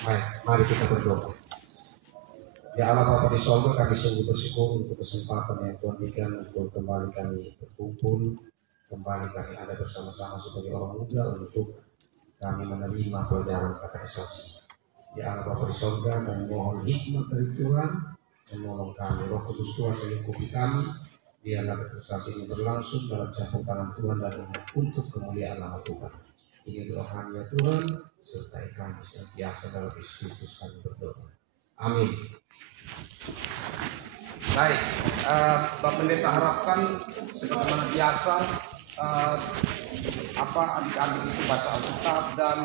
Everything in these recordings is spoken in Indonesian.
Baik, mari kita berdoa. Ya Allah Bapa di sorga, kami sungguh bersyukur untuk kesempatan yang Tuhan berikan untuk kembali kami berkumpul, kembali kami ada bersama-sama sebagai orang muda untuk kami menerima pelajaran katekisasi. Ya Allah Bapa di sorga, kami mohon hikmat dari Tuhan, menolong kami, Roh Kudus Tuhan melingkupi kami, biarlah katekisasi ini berlangsung dalam campur tangan Tuhan dan untuk kemuliaan nama Tuhan. Ini doa kami ya Tuhan, sertai kami senantiasa dalam Yesus Kristus kami berdoa. Amin. Baik, Bapak Pendeta harapkan sebagaimana biasa adik-adik itu baca Alkitab dan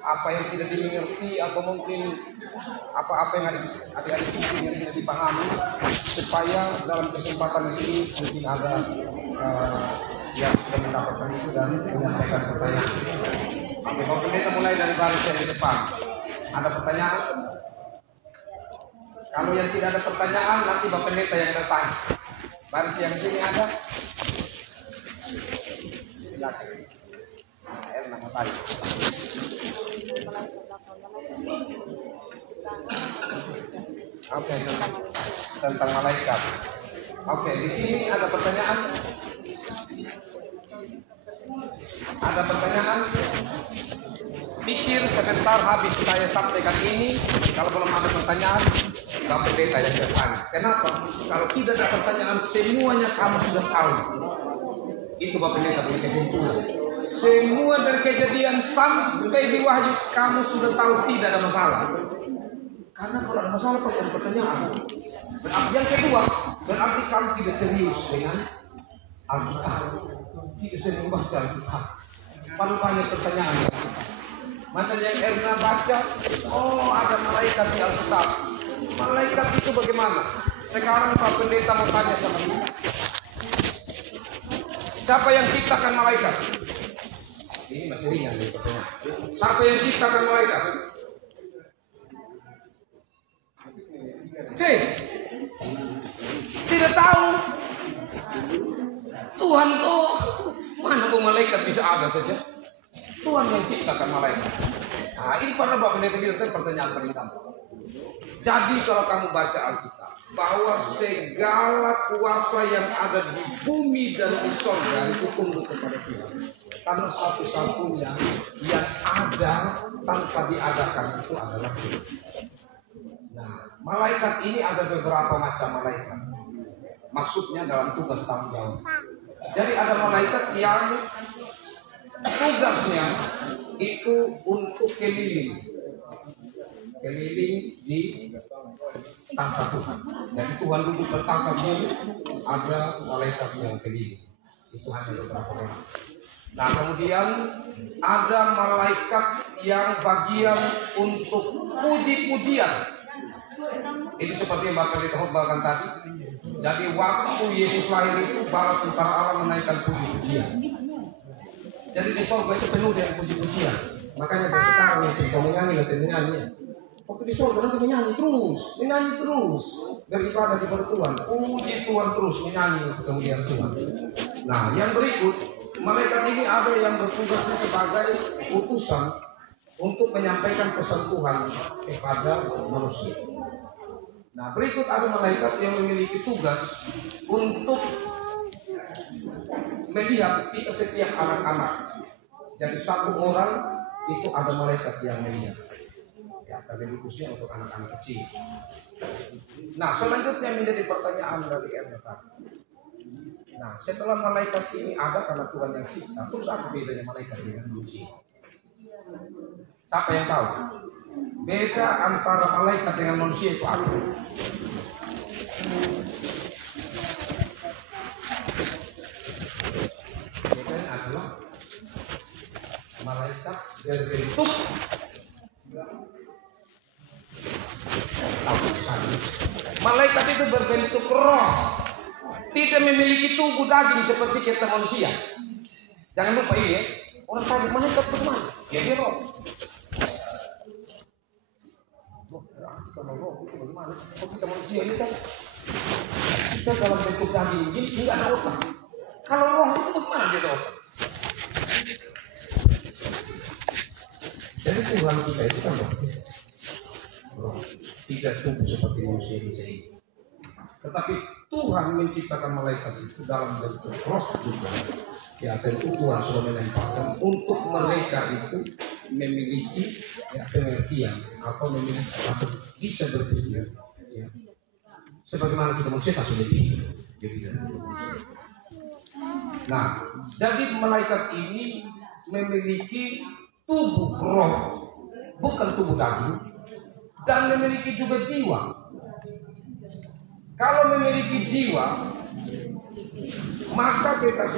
apa yang tidak dimengerti atau mungkin apa yang adik-adik pikir yang tidak dipahami, supaya dalam kesempatan ini mungkin ada yang sudah mendapatkan itu dan menyampaikan pertanyaan. Oke, Bapak Pendeta mulai dari baris yang di depan. Ada pertanyaan? Kalau yang tidak ada pertanyaan, nanti Bapak Pendeta yang bertanya. Baris yang di sini ada? Silakan. Nama tadi. Oke, tentang malaikat. Oke, di sini ada pertanyaan? Ada pertanyaan? Pikir sebentar habis saya sampaikan ini. Kalau belum ada pertanyaan, Bapak Pendeta yang bertanya. Kenapa? Kalau tidak ada pertanyaan, semuanya kamu sudah tahu. Itu Bapak Pendeta punya kesimpulan. Semua dari kejadian sampai di Wahyu kamu sudah tahu, tidak ada masalah. Karena kalau ada masalah pasti ada pertanyaan. Berarti yang kedua, berarti kamu tidak serius dengan Alkitab, tidak serius membaca Alkitab. Paling banyak pertanyaan. Macam yang Erna baca, oh ada malaikat di Alkitab. Malaikat itu bagaimana? Sekarang Pak Pendeta mau tanya sama kita. Siapa yang ciptakan malaikat? Ini masih ringan nih pertanyaan. Siapa yang ciptakan malaikat? Hei, tidak tahu. Tuhan tuh mana tuh malaikat bisa ada saja? Tuhan yang ciptakan malaikat. Nah, ini para Bapak Pendeta bilang pertanyaan paling gampang. Jadi kalau kamu baca Alkitab, bahwa segala kuasa yang ada di bumi dan di surga itu tunduk kepada Tuhan. Karena satu-satunya yang ada tanpa diadakan itu adalah Tuhan. Nah, malaikat ini ada beberapa macam malaikat. Maksudnya dalam tugas tanggung jawab. Jadi ada malaikat yang tugasnya itu untuk keliling di tangkap Tuhan. Jadi Tuhan duduk bertangkap dulu, ada malaikat yang keliling. Itu hanya beberapa orang. Nah, kemudian ada malaikat yang bagian untuk puji-pujian. Itu seperti yang Bapak dikhabarkan tadi. Jadi waktu Yesus lahir itu bala tentara Allah menaikkan puji-pujian. Jadi di surga itu penuh dengan puji-pujian. Makanya sekarang yang menyanyi. Waktu di surga nanti menyanyi terus, beribadah kepada Tuhan, puji Tuhan terus, menyanyi untuk kemuliaan Tuhan. Nah, yang berikut, malaikat ini ada yang bertugas sebagai utusan untuk menyampaikan pesan Tuhan kepada manusia. Nah, berikut ada malaikat yang memiliki tugas untuk melihat di setiap anak-anak. Jadi satu orang itu ada malaikat yang melihat. Ya, tapi khususnya untuk anak-anak kecil. Nah, selanjutnya menjadi pertanyaan dari Erna. Nah, setelah malaikat ini ada karena Tuhan yang cipta, terus apa bedanya malaikat dengan manusia? Siapa yang tahu? Beda antara malaikat dengan manusia itu apa? Bedanya adalah malaikat berbentuk malaikat itu berbentuk roh, tidak memiliki tubuh daging seperti kita manusia. Jangan lupa ini ya. Orang tanya malaikat bagaimana? Ya dia roh. Kalau roh itu bagaimana? Kalau kita manusia ini kan kita dalam bentuk daging, jadi sehingga ada otak. Kalau roh itu bagaimana dia ada otak? Jadi Tuhan kita itu kan roh, tidak tumbuh seperti manusia kita ini. Tetapi Tuhan menciptakan malaikat itu dalam bentuk roh juga. Ya tentu Tuhan sudah menempatkan untuk mereka itu memiliki pengertian atau memiliki atau bisa berpikir. Ya. Sebagaimana kita manusia tapi lebih dari manusia. Nah, jadi malaikat ini memiliki tubuh roh, bukan tubuh daging, dan memiliki juga jiwa. Kalau memiliki jiwa, maka kita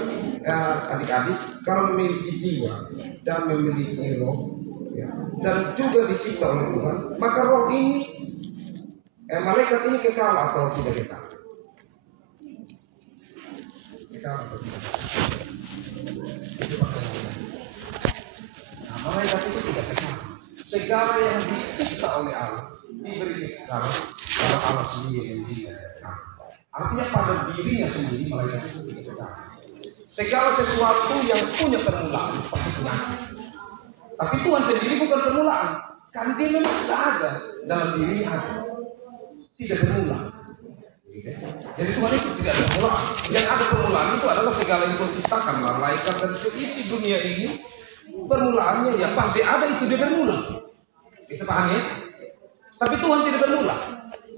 adik-adik, kalau memiliki jiwa dan memiliki roh, ya, dan juga dicipta oleh Tuhan, maka roh ini, malaikat ini kekal atau tidak kekal? Kekal atau tidak? Itu pertanyaannya. Nah, malaikat itu tidak kekal. Segala yang dicipta oleh Allah diberi kekal karena Allah sendiri yang diberi. Artinya pada dirinya sendiri malaikat itu tidak kekal. Segala sesuatu yang punya permulaan pasti penyakit. Tapi Tuhan sendiri bukan permulaan. Karena dia memang sudah ada dalam dirinya ada. Tidak bermula. Jadi Tuhan itu tidak ada permulaan. Yang ada permulaan itu adalah segala yang Tuhan ciptakan, malaikat dan seisi dunia ini. Permulaannya ya pasti ada, itu dia bermula. Bisa paham ya? Tapi Tuhan tidak bermula.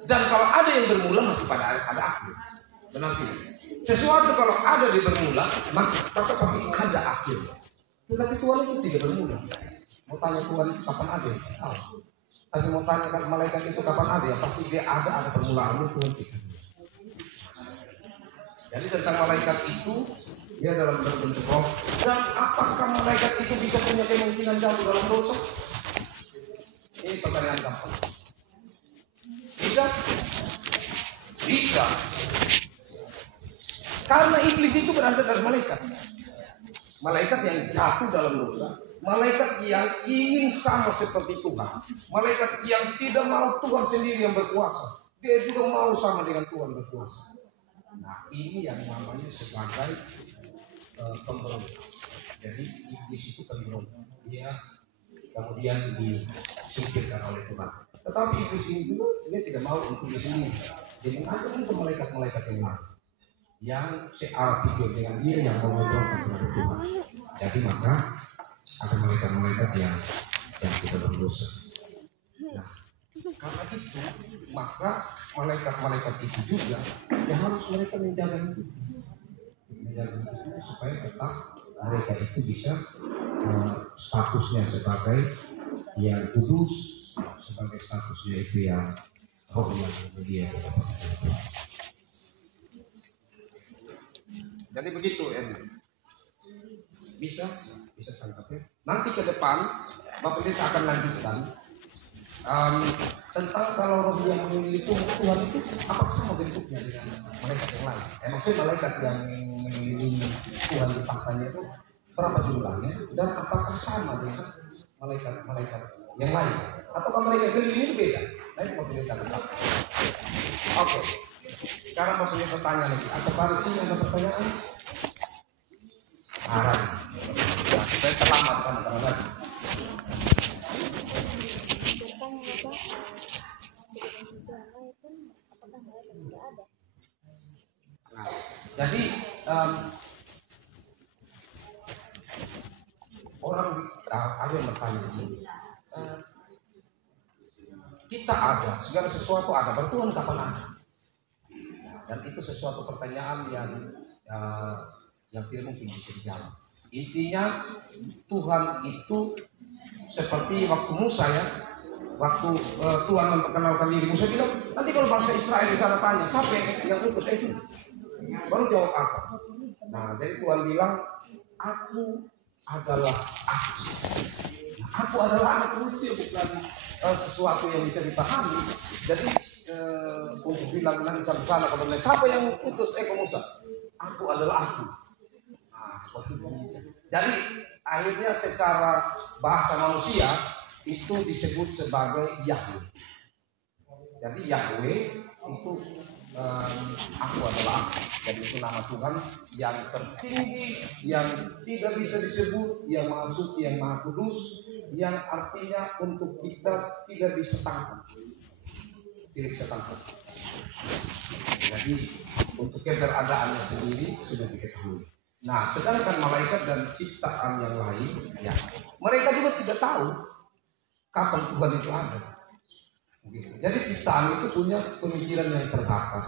Dan kalau ada yang bermula masih pada ada akhir. Benar tidak? Sesuatu kalau ada di bermula maka pasti ada akhir. Tetapi Tuhan itu tidak bermula. Mau tanya Tuhan itu kapan ada? Tahu. Tapi mau tanya malaikat itu kapan ada? Ya pasti dia ada permulaannya Tuhan tidak. Jadi tentang malaikat itu dia dalam bentuk roh. Dan apakah malaikat itu bisa punya kemungkinan jatuh dalam dosa? Ini pertanyaan gampang. Bisa? Bisa. Karena iblis itu berasal dari malaikat. Malaikat yang jatuh dalam dosa. Malaikat yang ingin sama seperti Tuhan. Malaikat yang tidak mau Tuhan sendiri yang berkuasa. Dia juga mau sama dengan Tuhan berkuasa. Nah ini yang namanya sebagai pemberontak. Jadi iblis itu pemberontak. Dia kemudian disingkirkan oleh Tuhan. Tetapi iblis ini juga dia tidak mau untuk dia sendiri. Dia mengajak untuk malaikat-malaikat yang lain yang searah pikir dengan dia yang mau memberontak kepada Tuhan. Jadi maka ada malaikat-malaikat yang tidak berdosa. Nah, karena itu maka malaikat-malaikat itu juga yang harus mereka menjaga itu supaya tetap mereka itu bisa statusnya sebagai yang kudus, sebagai statusnya itu yang roh yang mulia. Jadi begitu ya. Bisa tangkap ya. Nanti ke depan Bapak Desa akan lanjutkan tentang kalau roh yang memiliki Tuhan itu apakah sama bentuknya dengan malaikat yang lain? Maksudnya malaikat yang memiliki Tuhan di tahtanya itu berapa jumlahnya dan apakah sama dengan malaikat yang lain? Ataukah malaikat ini itu beda? Saya mau berikan tentang. Oke. Sekarang mau punya pertanyaan lagi. Atau Farisi yang ada pertanyaan? Arah. Saya terlambat kan lagi. Nah, jadi orang ada yang bertanya kita ada, segala sesuatu ada, bertuhan kapan ada? Dan itu sesuatu pertanyaan yang tidak mungkin bisa dijawab. Intinya Tuhan itu seperti waktu Musa ya, waktu Tuhan memperkenalkan diri, Musa bilang nanti kalau bangsa Israel di sana tanya siapa yang utus itu, baru jawab apa? Nah jadi Tuhan bilang aku adalah aku. Aku adalah aku itu bukan sesuatu yang bisa dipahami. Jadi untuk bilang nanti satu sana kepada siapa yang utus Musa? Aku adalah aku. Jadi akhirnya secara bahasa manusia itu disebut sebagai Yahweh. Jadi Yahweh itu Aku adalah aku. Jadi itu nama Tuhan yang tertinggi, yang tidak bisa disebut, yang maha suci, yang maha kudus, yang artinya untuk kita tidak bisa tangkap, tidak bisa tangkap. Jadi untuk keberadaannya sendiri sudah diketahui. Nah, sedangkan malaikat dan ciptaan yang lain, ya, mereka juga tidak tahu kapan Tuhan itu ada. Jadi ciptaan itu punya pemikiran yang terbatas,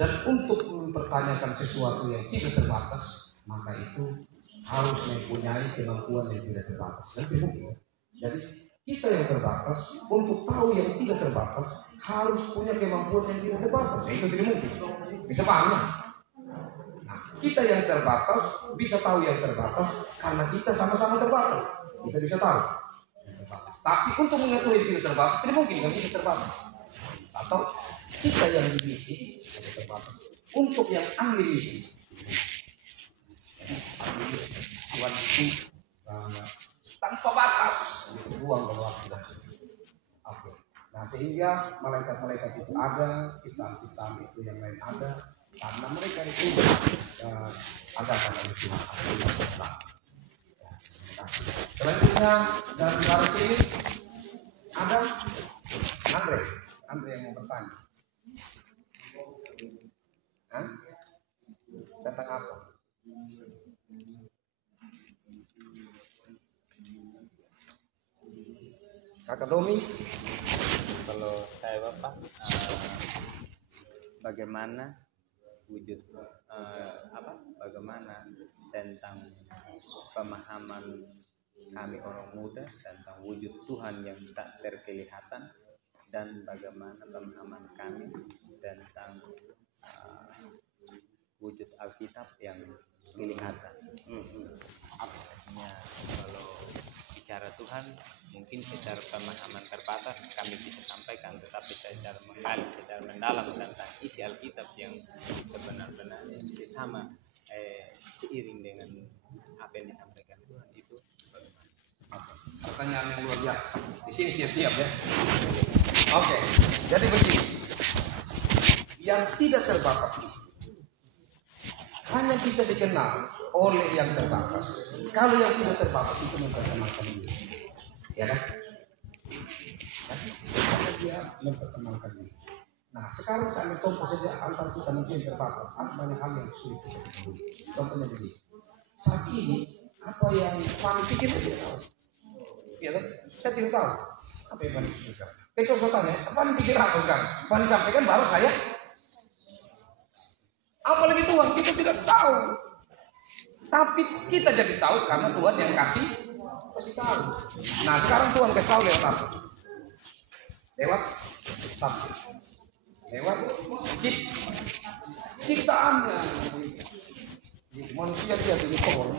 dan untuk mempertanyakan sesuatu yang tidak terbatas, maka itu harus mempunyai kemampuan yang tidak terbatas. Dan mungkin, jadi kita yang terbatas untuk tahu yang tidak terbatas harus punya kemampuan yang tidak terbatas. Itu tidak mungkin. Bisa paham ya? Nah, kita yang terbatas bisa tahu yang terbatas karena kita sama-sama terbatas. Kita bisa tahu. Tapi untuk mengetahui yang tidak terbatas tidak mungkin, nggak bisa terbatas. Atau kita yang dimiliki tidak terbatas. Untuk yang unlimited, Tuhan itu tanpa batas, ruang dan waktu. Oke. Nah, sehingga malaikat-malaikat itu ada, ciptaan-ciptaan itu yang lain ada, karena mereka itu ada pada Tuhan. Selanjutnya dari baris ini ada Andre yang mau bertanya. Tentang apa? Kakak Domi? Kalau saya Bapak, bagaimana wujud bagaimana tentang pemahaman kami orang muda tentang wujud Tuhan yang tak terkelihatan, dan bagaimana pemahaman kami tentang wujud Alkitab yang kelihatan. Artinya kalau bicara Tuhan mungkin secara pemahaman terbatas kami bisa sampaikan, tetapi secara menggali, secara mendalam tentang isi Alkitab yang sebenarnya sama seiring dengan apa yang disampaikan Tuhan itu bagaimana? Pertanyaan yang luar biasa. Di sini siap-siap ya. Oke, jadi begini. Yang tidak terbatas hanya bisa dikenal oleh yang terbatas. Kalau yang tidak terbatas itu memperkenalkan diri, ya kan? Karena dia memperkenalkan diri. Nah, sekarang saya contoh saja antar kita mungkin terbatas. Ada banyak hal yang sulit kita ketahui. Contohnya begini. Saat ini apa yang Fani pikir saya tidak tahu. Ya kan? Saya tidak tahu apa yang Fani pikirkan. Kecuali saya tanya, Fani pikir apa sekarang? Fani sampaikan baru saya. Apalagi Tuhan kita tidak tahu. Tapi kita jadi tahu karena Tuhan yang kasih tahu. Nah, sekarang Tuhan kasih tahu lewat apa? Lewat satu. Lewat ciptaannya. Manusia dia di pohon.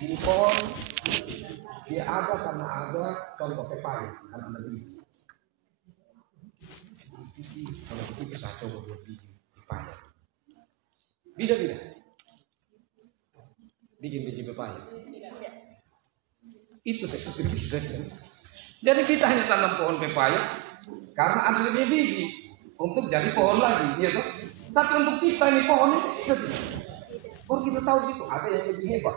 Di pohon dia ada karena ada contoh pepaya, karena ada biji. Kalau begitu saya coba buat biji pepaya. Bisa tidak? Bikin biji pepaya. Itu saya pikir bisa kan? Jadi kita hanya tanam pohon pepaya karena ada lebih biji untuk jadi pohon lagi, ya toh? Tapi untuk cipta ini pohon ini bisa tidak? Baru kita tahu situ ada yang lebih hebat.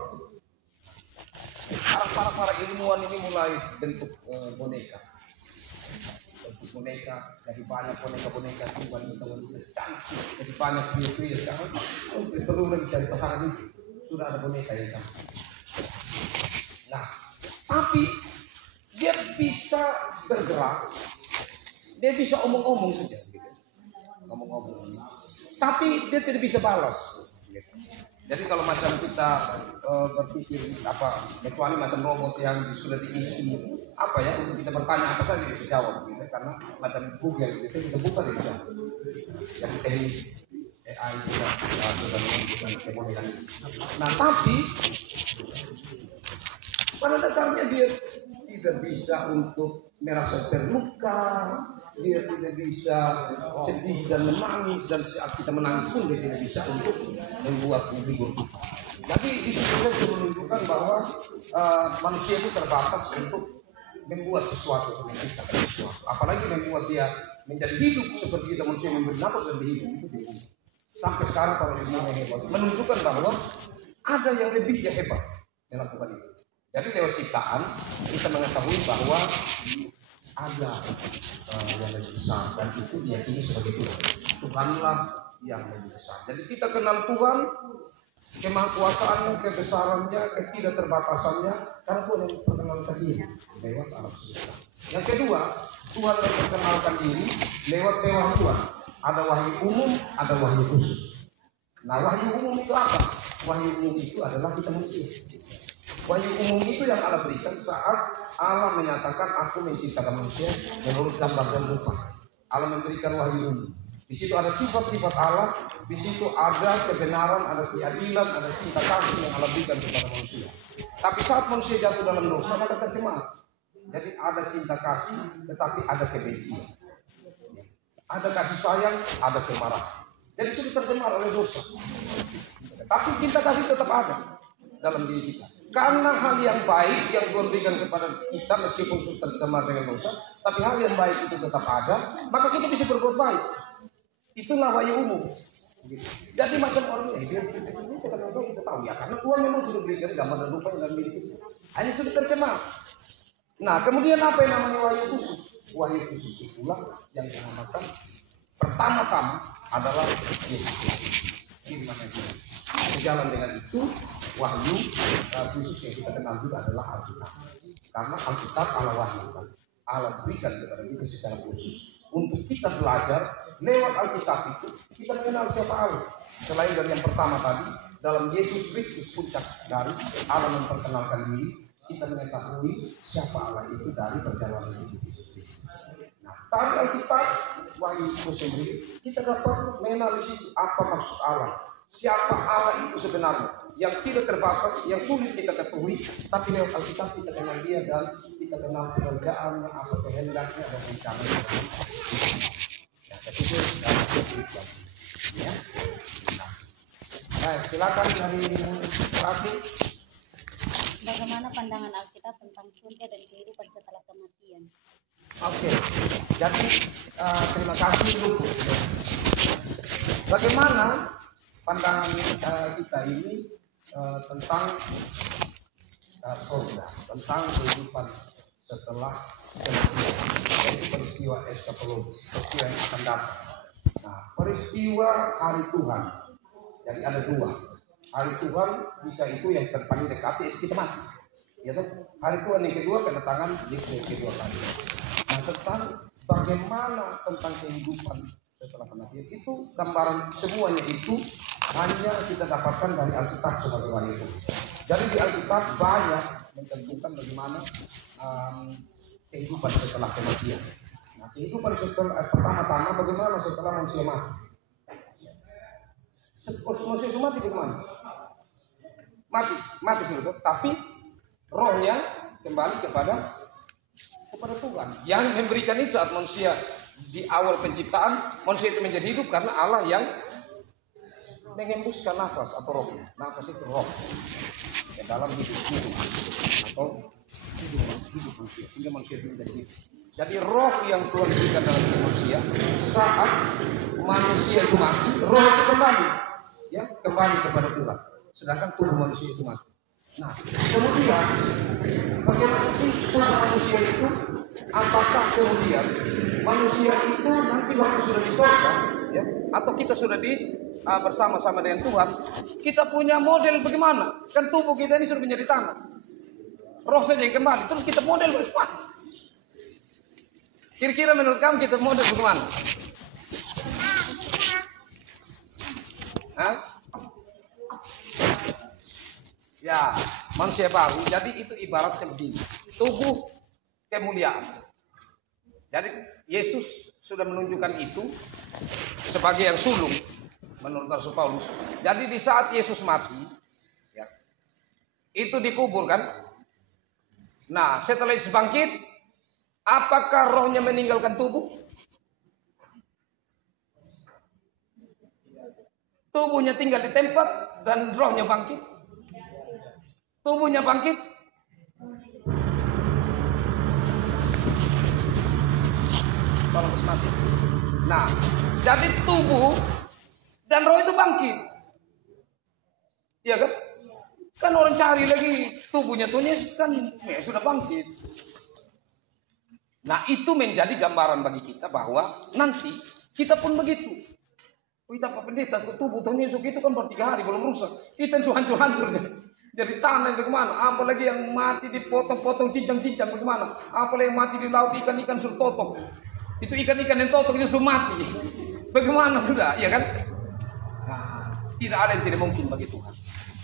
Para ilmuwan ini mulai bentuk boneka. Bentuk boneka, jadi banyak boneka wanita cantik, jadi banyak pria sekarang. Perlu lagi cari pasangan itu. Sudah ada boneka yang cantik. Nah, tapi dia bisa bergerak, dia bisa omong-omong saja, gitu. Ngomong-ngomong. Tapi dia tidak bisa balas. Jadi kalau macam kita berpikir apa, kecuali macam robot yang sudah diisi apa ya, untuk kita bertanya apa saja dia bisa jawab, gitu. Karena macam Google itu kita buka dia bisa. Jadi teknik AI sudah menunjukkan kemudian. Nah, tapi pada dasarnya dia tidak bisa untuk merasa terluka, dia tidak bisa sedih dan menangis, dan saat kita menangis pun dia tidak bisa untuk membuat menghibur kita. Jadi di situ saya menunjukkan bahwa manusia itu terbatas untuk membuat sesuatu, menciptakan sesuatu, apalagi membuat dia menjadi hidup seperti kita manusia memberi nafas dan hidup itu tidak. Sampai sekarang para ilmuwan yang hebat menunjukkan bahwa ada yang lebih hebat melakukan itu. Jadi lewat ciptaan kita mengetahui bahwa ada yang lebih besar dan itu diyakini sebagai Tuhan. Tuhanlah yang lebih besar. Jadi kita kenal Tuhan, kemahakuasaannya, kebesarannya, ketidakterbatasannya, karena Tuhan yang memperkenalkan diri lewat alam semesta. Yang kedua, Tuhan yang memperkenalkan diri lewat wahyu Tuhan. Ada wahyu umum, ada wahyu khusus. Nah, wahyu umum itu apa? Wahyu umum itu adalah kita manusia. Wahyu umum itu yang Allah berikan saat Allah menyatakan aku menciptakan manusia menurut gambar dan rupa. Allah memberikan wahyu umum. Di situ ada sifat-sifat Allah, di situ ada kebenaran, ada keadilan, ada cinta kasih yang Allah berikan kepada manusia. Tapi saat manusia jatuh dalam dosa, maka tercemar. Jadi ada cinta kasih, tetapi ada kebencian. Ada kasih sayang, ada kemarahan. Jadi sudah tercemar oleh dosa. Tapi cinta kasih tetap ada dalam diri kita. Karena hal yang baik yang Tuhan berikan kepada kita meskipun sudah tercemar dengan dosa, tapi hal yang baik itu tetap ada, maka kita bisa berbuat baik. Itulah wahyu umum. Jadi macam orang ini kita tahu ya, karena Tuhan memang sudah berikan gambar dan rupa dalam diri kita. Hanya sudah tercemar. Nah, kemudian apa yang namanya wahyu khusus? Wahyu khusus itulah yang dinamakan pertama-tama adalah Yesus Kristus. Firman Tuhan. Sejalan dengan itu, wahyu khusus yang kita kenal juga adalah Alkitab. Karena Alkitab Allah wahyukan, Allah berikan kepada kita secara khusus untuk kita belajar lewat Alkitab itu kita mengenal siapa Allah. Selain dari yang pertama tadi, dalam Yesus Kristus puncak dari Allah memperkenalkan diri, kita mengetahui siapa Allah itu dari perjalanan hidup Yesus Kristus. Nah, dari Alkitab wahyu itu sendiri kita dapat mengenal di situ apa maksud Allah, siapa Allah itu sebenarnya, yang tidak terbatas, yang sulit kita ketahui, tapi lewat Alkitab kita kenal dia dan kita kenal pekerjaannya, apa kehendaknya dan rencananya. Itu ya. Nah, silakan dari Rati. Bagaimana pandangan Alkitab tentang surga dan kehidupan setelah kematian? Oke, jadi terima kasih dulu. Bagaimana pandangan kita ini tentang surga, tentang kehidupan setelah kematian, yaitu peristiwa eskatologis, peristiwa yang akan datang. Nah, peristiwa hari Tuhan, jadi ada dua. Hari Tuhan bisa itu yang terpaling dekat, yaitu kita mati. Ya, hari Tuhan yang kedua kedatangan Yesus yang kedua kali. Nah, tentang bagaimana tentang kehidupan setelah kematian itu gambaran semuanya itu hanya kita dapatkan dari Alkitab sebagai wahyu. Jadi di Alkitab banyak mententukan bagaimana kehidupan setelah kematian. Nah, kehidupan setelah pertama-tama bagaimana setelah manusia mati? Manusia itu mati bagaimana? Mati sudah, tapi rohnya kembali kepada Tuhan yang memberikan itu saat manusia di awal penciptaan manusia itu menjadi hidup karena Allah yang mengembuskan nafas atau roh. Nafas itu roh ke dalam hidup atau hidup manusia sehingga manusia itu menjadi hidup. Jadi roh yang Tuhan berikan dalam manusia saat manusia itu mati, roh itu kembali, ya kembali kepada Tuhan. Sedangkan tubuh manusia itu mati. Nah, kemudian bagaimana sih tubuh manusia itu? Apakah kemudian manusia itu nanti waktu sudah di surga, ya, atau kita sudah di bersama-sama dengan Tuhan, kita punya model bagaimana? Kan tubuh kita ini sudah menjadi tanah, roh saja yang kembali, terus kita model bagaimana? Kira-kira menurut kamu kita model bagaimana? Hah? Ya, manusia baru. Jadi itu ibaratnya begini. Tubuh kemuliaan. Jadi Yesus sudah menunjukkan itu sebagai yang sulung menurut Rasul Paulus. Jadi di saat Yesus mati, ya, itu dikubur kan? Nah, setelah Yesus bangkit, apakah rohnya meninggalkan tubuh? Tubuhnya tinggal di tempat dan rohnya bangkit. Tubuhnya bangkit. kalau habis mati. Nah, jadi tubuh dan roh itu bangkit. Iya kan? Kan orang cari lagi tubuhnya tuhnya kan sudah bangkit. Nah, itu menjadi gambaran bagi kita bahwa nanti kita pun begitu. Kita Pak Pendeta, tubuh tuhnya itu kan baru 3 hari belum rusak. Kita hancur-hancur jadi tanah bagaimana? Apalagi yang mati dipotong-potong cincang-cincang bagaimana? Apalagi yang mati di laut ikan-ikan suruh totok. Itu ikan-ikan yang totok itu suruh mati. Bagaimana sudah, ya kan? Nah, tidak ada yang tidak mungkin bagi Tuhan.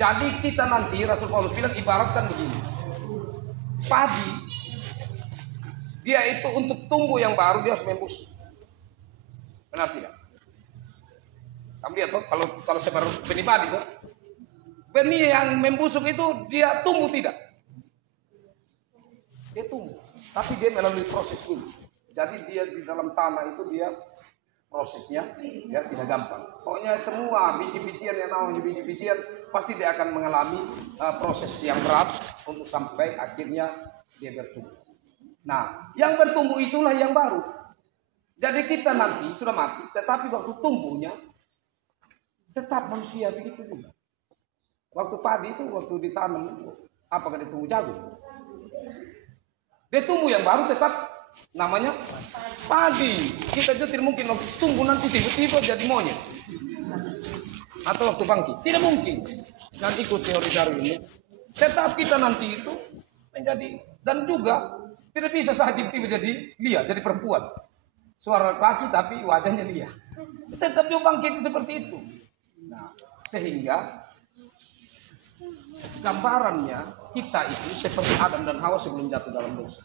Jadi kita nanti Rasul Paulus bilang ibaratkan begini. Padi dia itu untuk tumbuh yang baru dia harus membusuk. Benar tidak? Kamu lihat tuh kalau sebar benih padi tuh. Benih yang membusuk itu dia tumbuh tidak? Dia tumbuh, tapi dia melalui proses dulu. Jadi dia di dalam tanah itu dia prosesnya ya tidak gampang. Pokoknya semua biji-bijian yang namanya biji-bijian pasti dia akan mengalami proses yang berat untuk sampai akhirnya dia bertumbuh. Nah, yang bertumbuh itulah yang baru. Jadi kita nanti sudah mati, tetapi waktu tumbuhnya tetap manusia begitu juga. Waktu padi itu waktu ditanam, apakah dia tumbuh jagung? Dia tumbuh yang baru tetap namanya padi. Kita juga tidak mungkin waktu tumbuh nanti tiba-tiba jadi monyet. Atau waktu bangkit. Tidak mungkin. Dan ikut teori Darwin ini. Tetap kita nanti itu menjadi. Dan juga tidak bisa saat tiba-tiba jadi lia, jadi perempuan. Suara laki tapi wajahnya lia. Tetap juga bangkit seperti itu. Nah, sehingga gambarannya kita itu seperti Adam dan Hawa sebelum jatuh dalam dosa.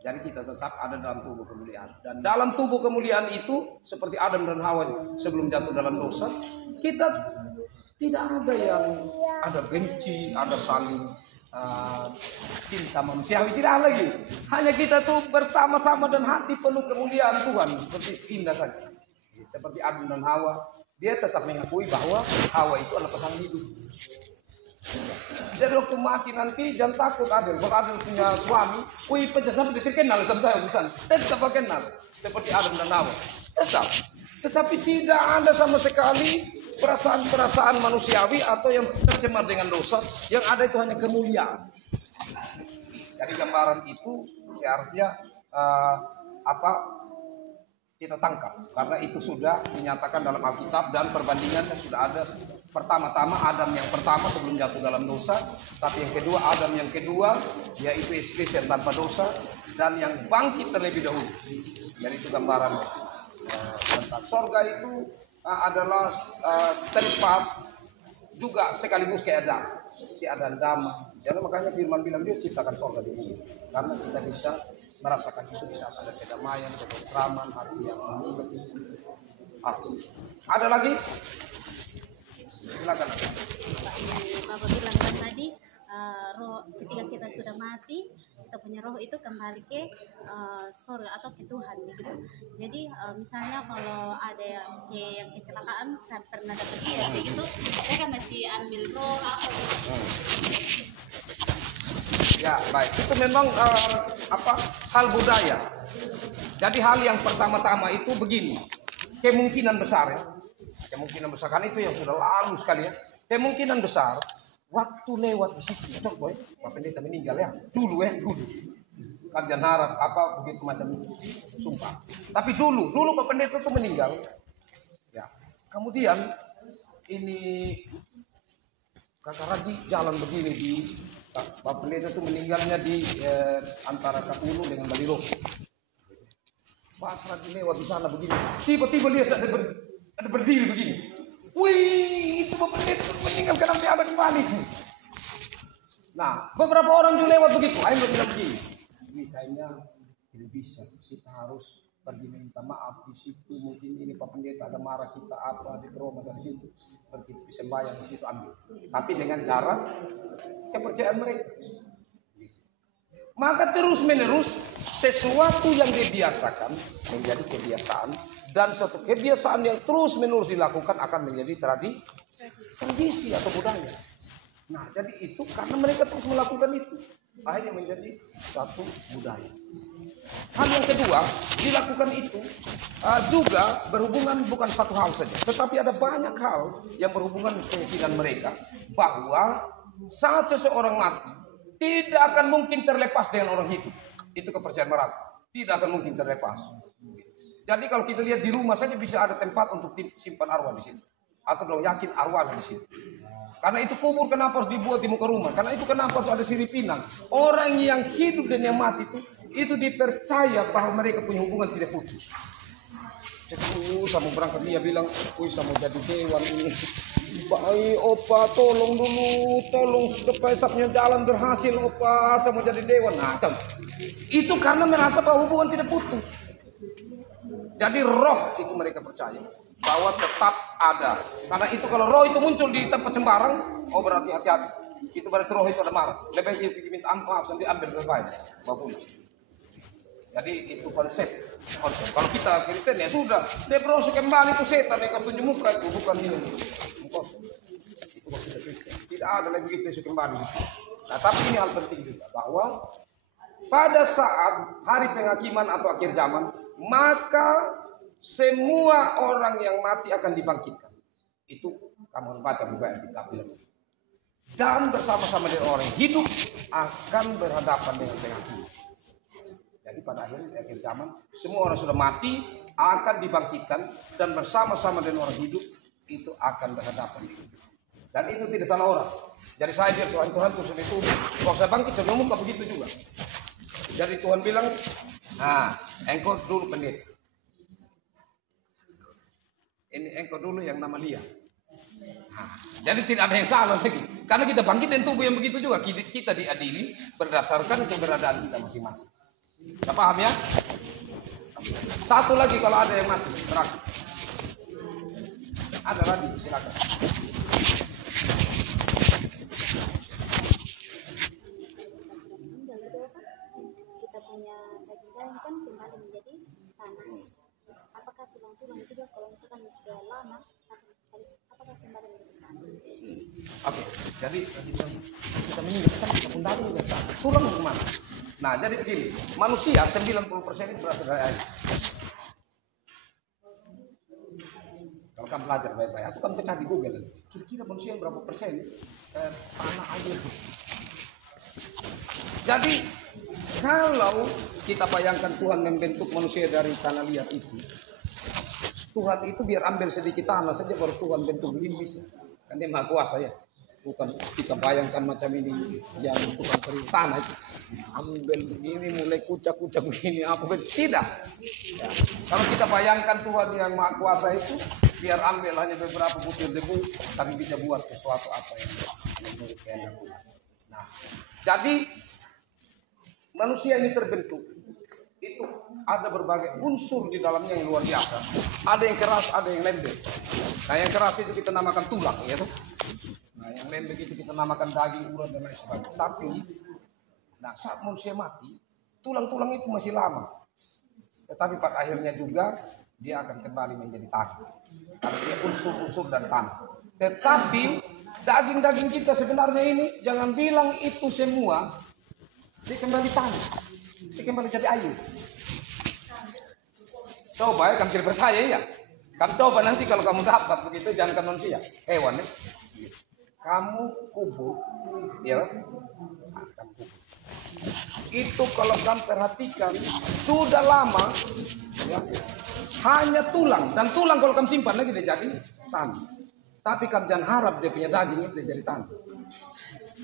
Jadi kita tetap ada dalam tubuh kemuliaan. Dan dalam tubuh kemuliaan itu seperti Adam dan Hawa sebelum jatuh dalam dosa, kita tidak ada yang ada benci, ada saling cinta manusiawi, tidak ada lagi. Hanya kita tuh bersama-sama dan hati penuh kemuliaan Tuhan seperti indah saja. Seperti Adam dan Hawa, dia tetap mengakui bahwa Hawa itu adalah pasangan hidup. Jadi waktu mati nanti jangan takut Adel. Kalau Adel punya suami, wih penjelasan tidak kenal sampai urusan. Tetap kenal seperti Adam dan Hawa. Tetap. Tetapi tidak ada sama sekali perasaan-perasaan manusiawi atau yang tercemar dengan dosa. Yang ada itu hanya kemuliaan. Jadi gambaran itu seharusnya kita tangkap karena itu sudah dinyatakan dalam Alkitab dan perbandingannya sudah ada. Pertama-tama Adam yang pertama sebelum jatuh dalam dosa, tapi yang kedua Adam yang kedua yaitu istri yang tanpa dosa dan yang bangkit terlebih dahulu. Jadi itu gambaran tentang sorga itu adalah tempat juga sekaligus keadaan damai. Jadi makanya Firman bilang dia ciptakan sorga di bumi karena kita bisa merasakan itu di saat ada kedamaian, ketentraman, hati yang menikmati. Ada lagi? Silakan. Bapak bilang kan tadi roh ketika kita sudah mati, kita punya roh itu kembali ke surga atau ke Tuhan gitu. Jadi misalnya kalau ada yang kecelakaan, saya pernah dapat dia gitu, saya kan masih ambil roh apa gitu. Ya baik, itu memang hal budaya. Jadi hal yang pertama-tama itu begini, kemungkinan besar ya. Kemungkinan besar kan itu yang sudah lalu sekali ya. Kemungkinan besar waktu lewat di situ, boy, Pak Pendeta meninggal ya. Dulu. Kan jangan harap begitu macam sumpah. Tapi dulu Pak Pendeta itu meninggal. Ya. Kemudian ini Kakak Radi jalan begini di Pak Pendeta itu meninggalnya di antara Kapulu dengan Baliro. Pas Radi lewat di sana begini, tiba-tiba lihat ada berdiri begini. Wih, itu Bapak Pendeta meninggal karena dia ada kembali. Nah, beberapa orang juga lewat begitu. Akhirnya bilang begini. Ini kayaknya tidak bisa. Kita harus pergi minta maaf di situ. Mungkin ini Pak Pendeta ada marah kita apa di rumah di situ. Pergi sembahyang di situ ambil. Tapi dengan cara kepercayaan mereka. Maka terus menerus sesuatu yang dibiasakan menjadi kebiasaan dan suatu kebiasaan yang terus menerus dilakukan akan menjadi tradisi atau budaya. Nah, jadi itu karena mereka terus melakukan itu akhirnya menjadi satu budaya. Hal yang kedua, dilakukan itu juga berhubungan bukan satu hal saja, tetapi ada banyak hal yang berhubungan dengan keyakinan mereka bahwa saat seseorang mati tidak akan mungkin terlepas dengan orang hidup. Itu kepercayaan mereka, tidak akan mungkin terlepas. Jadi kalau kita lihat di rumah saja bisa ada tempat untuk simpan arwah di situ, atau kalau yakin arwah di situ. Karena itu kubur kenapa harus dibuat di muka rumah? Karena itu kenapa harus ada siripinang? Orang yang hidup dan yang mati itu dipercaya bahwa mereka punya hubungan tidak putus. Jadi sama berangkat dia bilang, wih sama jadi dewan ini. Baik opa, tolong supaya sapnya jalan berhasil opa, sama jadi dewan. Nah, itu karena merasa bahwa hubungan tidak putus. Jadi roh itu mereka percaya bahwa tetap ada. Karena itu kalau roh itu muncul di tempat sembarang, oh berarti hati-hati. Itu berarti roh itu ada marah. Lebih baik minta maaf nanti ambil terbaik. Jadi itu konsep. Kalau kita Kristen ya sudah, dia berosok kembali itu setan yang tunjuk muka itu bukan ini. Itu maksudnya Kristen. Tidak ada lagi begitu kembali. Nah, tapi ini hal penting juga bahwa pada saat hari penghakiman atau akhir zaman, maka semua orang yang mati akan dibangkitkan. Itu kamu baca di kitab bilang. Dan bersama-sama dengan orang yang hidup akan berhadapan dengan penghakiman. Jadi pada akhir zaman semua orang sudah mati akan dibangkitkan dan bersama-sama dengan orang hidup itu akan berhadapan. Dan itu tidak salah orang. Jadi saya biar Tuhan terus itu kalau saya bangkit saya ngomong begitu juga. Jadi Tuhan bilang, engkau dulu pendeta. Ini engkau dulu yang nama Lia. Jadi tidak ada yang salah lagi. Karena kita bangkit dan tubuh yang begitu juga. Kita diadili berdasarkan keberadaan kita masing-masing. Kita paham ya? Satu lagi kalau ada yang mati, terakhir. Ada lagi, silakan. Kita punya daging kan kembali menjadi tanah. Apakah tulang-tulang juga kalau misalkan sudah lama, apakah kembali menjadi tanah? Oke, jadi kita meninggalkan kita pun dari tulang kemana? Nah, jadi begini, manusia 90% itu berasal dari air. Kalau kamu belajar baik-baik, atau kamu cari di Google, kira-kira manusia berapa persen tanah air. Jadi, kalau kita bayangkan Tuhan membentuk manusia dari tanah liat itu, Tuhan itu biar ambil sedikit tanah saja baru Tuhan bentuk begini bisa. Kan dia maha kuasa ya. Bukan kita bayangkan macam ini yang tukang kering tanah itu ambil begini mulai kucak-kucak begini apa tidak ya. Kalau kita bayangkan Tuhan yang maha kuasa itu biar ambil hanya beberapa butir debu tapi bisa buat sesuatu apa yang menurut kehendak Tuhan. Nah, jadi manusia ini terbentuk itu ada berbagai unsur di dalamnya yang luar biasa. Ada yang keras, ada yang lembek. Nah, yang keras itu kita namakan tulang ya tuh. Nah, yang lain begitu kita namakan daging, urat dan lain sebagainya. Tapi, nah saat manusia mati, tulang-tulang itu masih lama. Tetapi pada akhirnya juga dia akan kembali menjadi tanah. Karena dia unsur-unsur dan tanah. Tetapi daging-daging kita sebenarnya ini jangan bilang itu semua dia kembali tanah. Dia kembali jadi air. Coba ya, kamu tidak percaya ya. Kamu coba nanti kalau kamu dapat begitu jangan manusia, hewan ya. Kamu kubur, ya, kamu kubur. Itu kalau kamu perhatikan sudah lama, ya, hanya tulang dan tulang kalau kamu simpan lagi dia jadi tanah. Tapi kamu jangan harap dia punya daging itu jadi tanah.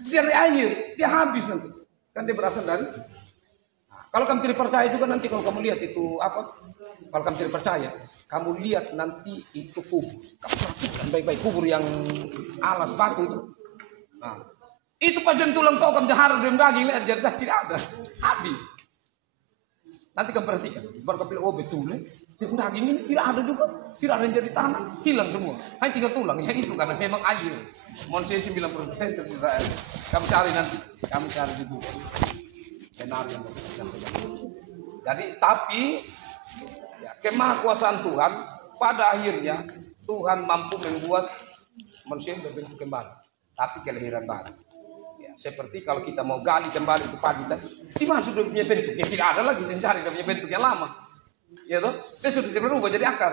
Dari air dia habis nanti, kan dia berasal dari. Nah, kalau kamu tidak percaya juga nanti kalau kamu lihat itu apa? Kalau kamu tidak percaya. Kamu lihat nanti itu kubur. Kamu perhatikan baik-baik kubur yang alas batu itu. Nah, itu pas dan tulang tahu kamu harap dan daging lihat jadi tidak ada. Habis. Nanti kamu perhatikan. Baru kamu bilang, oh betul ya. Daging ini tidak ada juga. Tidak ada yang jadi tanah. Hilang semua. Hanya tinggal tulang. Ya itu karena memang air. Manusia 90% tidak ada. Kamu cari nanti. Kamu cari di Google. Benar yang jadi tapi ya, kemahakuasaan Tuhan pada akhirnya Tuhan mampu membuat manusia berbentuk kembali, tapi kelahiran baru. Ya. Seperti kalau kita mau gali kembali itu pagi tadi, di mana sudah punya bentuk? Ya tidak ada lagi yang cari punya bentuk yang lama. Ya toh? Dia sudah berubah jadi akar.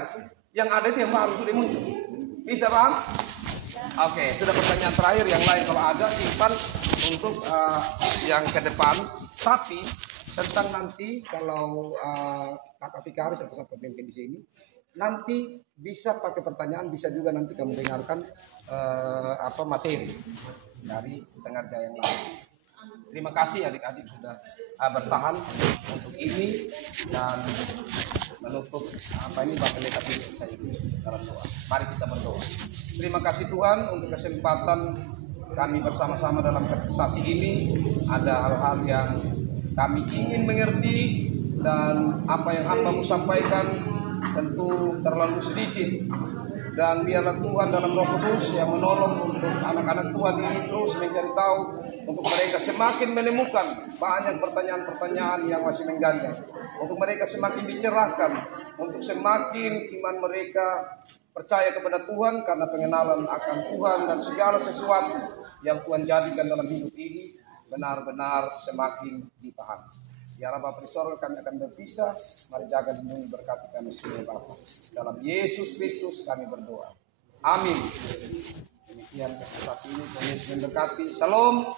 Yang ada itu yang baru sudah muncul. Bisa paham? Oke, sudah pertanyaan terakhir. Yang lain kalau ada simpan untuk yang ke depan. Tapi tentang nanti kalau kakak Vikaris atau pemimpin di sini, nanti bisa pakai pertanyaan, bisa juga nanti kamu dengarkan materi dari pengajar yang lain. Terima kasih adik-adik sudah bertahan untuk ini dan menutup ini bakal lekat saya dalam doa. Mari kita berdoa. Terima kasih Tuhan untuk kesempatan kami bersama-sama dalam katekisasi ini. Ada hal-hal yang kami ingin mengerti dan apa yang hamba-Mu sampaikan tentu terlalu sedikit. Dan biarlah Tuhan dalam Roh Kudus yang menolong untuk anak-anak Tuhan ini terus mencari tahu, untuk mereka semakin menemukan banyak pertanyaan-pertanyaan yang masih mengganjal, untuk mereka semakin dicerahkan, untuk semakin iman mereka percaya kepada Tuhan karena pengenalan akan Tuhan dan segala sesuatu yang Tuhan jadikan dalam hidup ini benar-benar semakin dipahami. Ya Rabbah di sorga kami akan berpisah. Mari jaga lindungi berkati kami semua Bapa. Dalam Yesus Kristus kami berdoa. Amin. Demikian kesempatan ini. Tuhan Yesus memberkati. Shalom.